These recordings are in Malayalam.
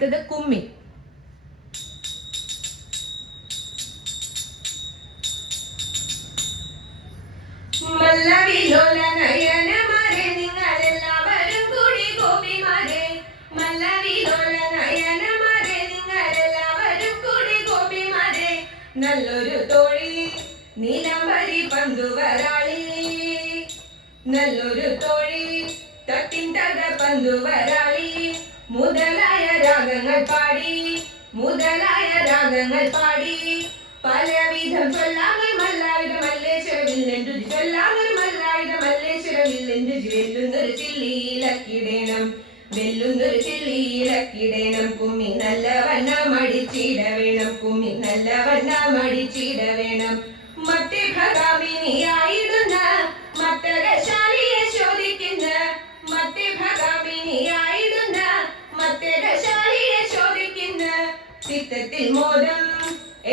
അടുത്തത് കുമ്മി. മല്ലവിലോല നയനമാരെ നിങ്ങളെല്ലാവരും കൂടി ഗോപിമാരെ മല്ലവിലോല നയനമാരെ നിങ്ങളെല്ലാവരും കൂടി ഗോപിമാരെ നല്ലൊരു തോഴി നീലമരി പന്തുവരാളി. നല്ലൊരു തോഴി തട്ടിൻ തക പന്തുവരാളി. മുതലായ രാഗങ്ങൾ പാടി മുതലായ രാഗങ്ങൾ പാടി. പലവിധം ചൊല്ലാമൽ മല്ലായുധ മല്ലേശ്വരമില്ലെന്നു ചൊല്ലാമൽ മല്ലായുധ മല്ലേശ്വരമില്ലെന്നു വെല്ലുന്നൊരു ചില്ലിയിലക്കിടേണം വെല്ലുന്നൊരു ചില്ലിയിലക്കിടേണം. കുമ്മി നല്ല വണ്ണ മടിച്ചിട വേണം കുമ്മി നല്ല വണ്ണ മടിച്ചിട വേണം. മറ്റേ ഭഗാമിനിയായിടുന്ന മത്തകശാലിയെ ചിത്തത്തിൽ മോദം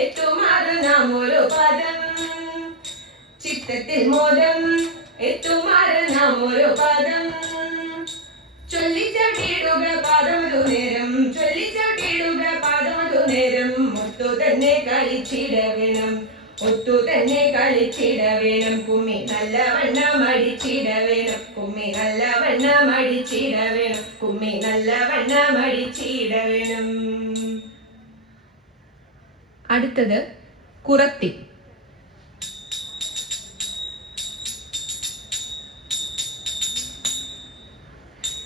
എത്തുമാറ് നാം ഒരു പദം. ചിത്തത്തിൽ മോദം എത്തുമാറ് നാം ഒരു പദം. ചൊല്ലിച്ചട്ടിയിടുക പാദമതു നേരം ചൊല്ലിച്ചട്ടിയിടുക പാദമതു നേരം. ഒത്തു തന്നെ കളിച്ചിടവേണം ഒത്തു തന്നെ കളിച്ചിടവേണം കുമ്മി നല്ല വണ്ണ മടിച്ചിട വേണം കുമ്മി നല്ല വണ്ണ മടിച്ചിട കുമ്മി നല്ല വണ്ണ മടിച്ചിട വേണം. അടുത്തത് കുറത്തി.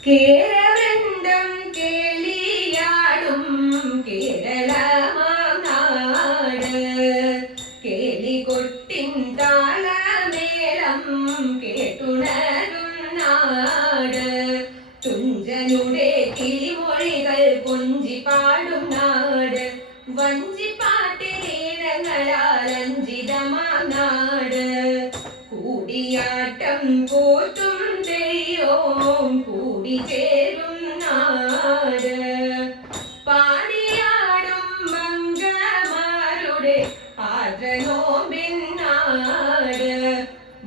കേരവൃന്ദം കേളിയാടും കേരളമാം കേളി കേളികൊട്ടിൻ താളമേളം കേട്ടുണരുന്നാട് തുഞ്ചനുടെ കിളിമൊഴികൾ കൊഞ്ചി പാടും നാട്. വഞ്ചിപ്പാട്ടിനീരങ്ങളാൽ കാലഞ്ചിതമാനാട്. കൂടിയാട്ടം പോറ്റും ദൈവം കൂടി ചേരും നാട്. പാടിയാടും മംഗമാരുടെ ആദ്രനോമ്പിന്നാട്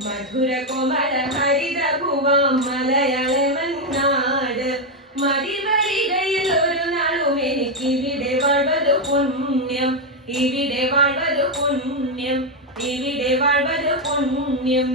മധുര കൊമല ഹരിത ഭുവം മലയാളമന്നാട് മതിവരികയിൽ ഒരു നാളും എനിക്കിവിടെ വളവതു പുണ്യം ഇവിടെ வாழ்வது പുണ്യം ഇവിടെ வாழ்வது പുണ്യം